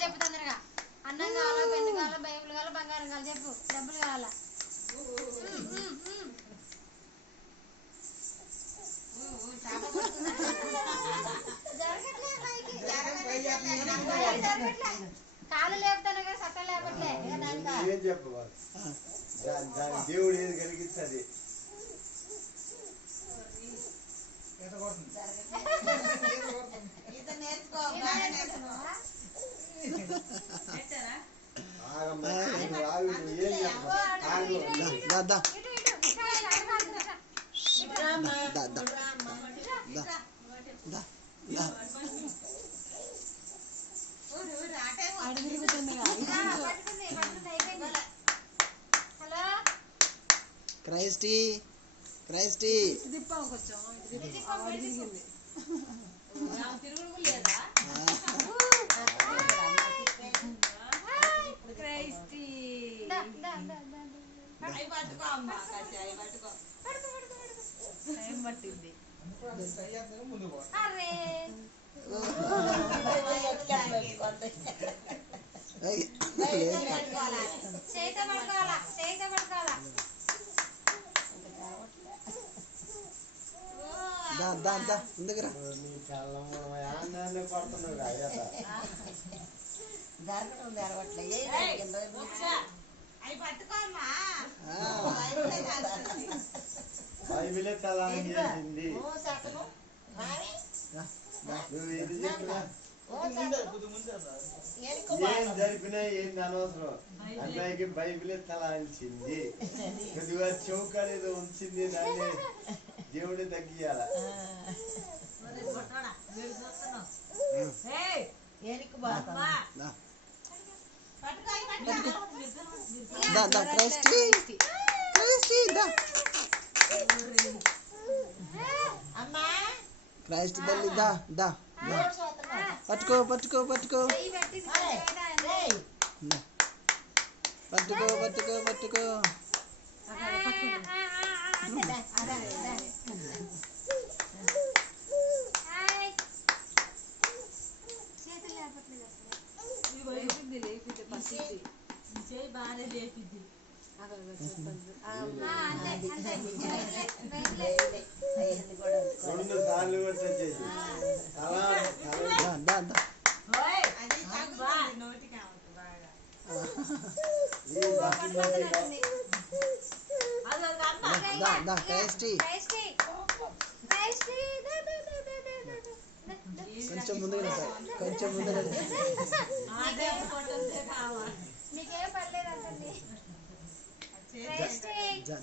చెప్పు తొందరగా. అన్నం కావాలా, పెన్ను కావాలా, బైబుల్ కావాలా, బంగారం కావాలా చెప్పు. డబ్బులు కావాలా? కాలు లేపుతాను కదా, సక్క లేపట్లే. దేవుడు ఏది కలిగిస్తుంది. క్రైస్టీ క్రైస్టీ పట్టింది ముందుకురా బైబిలే తల చేసింది. నువ్వు ఏది చెప్పినా ఏం జరిపినా ఏంది అనవసరం. అమ్మాయికి బైబిలే తల అంచింది. కొద్దిగా చౌకనేది ఉంచింది, దాన్ని దేవుడే తగ్గియాల. క్రైస్ట్ తల్లి దా దా పట్టుకో పట్టుకో పట్టుకో పట్టుకో పట్టుకో పట్టుకో బాగానే లేపింది. 2 సార్లు వచ్చేసి కొంచెం ముందు కొంచెం ముందు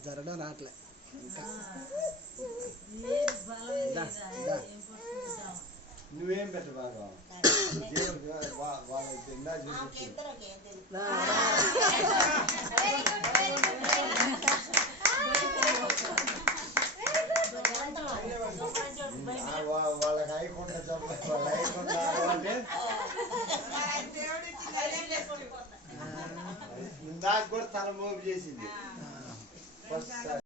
జరగడం రావట్లే ఇంకా. నువ్వేం పెట్ట బాగా వాళ్ళ తిన్నా చూసి వాళ్ళకి అయికుండా వాళ్ళ అయికుండా ఇందాక కూడా తల మోపు చేసింది.